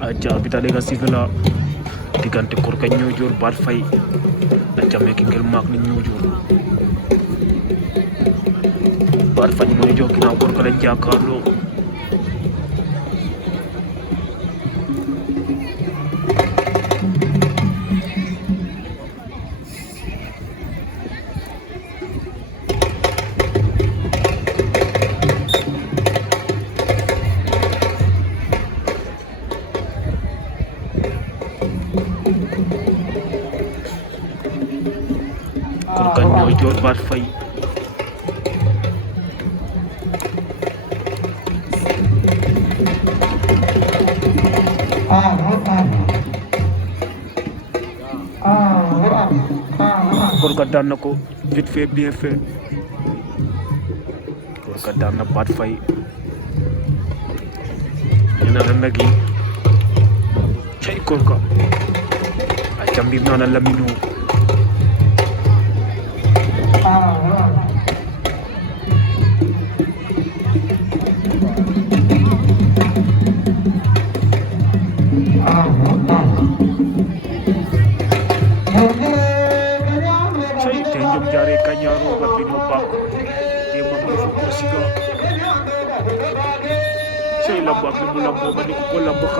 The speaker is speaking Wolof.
aja bita lega sifela digante korka ñojor bat fay aja meki ngel mak ni ñojor bat fay mo jox ginaaw korka lañ jakarlo korka ñojor bat fay korka daan na ko vite fait bien fait korka daan na bat fay ina na nagi cey korka aja mbir nana lamino Tenjok jare kanyaro babino bak dia mampu kursiga saya lambak ni mulam bomani ko lambak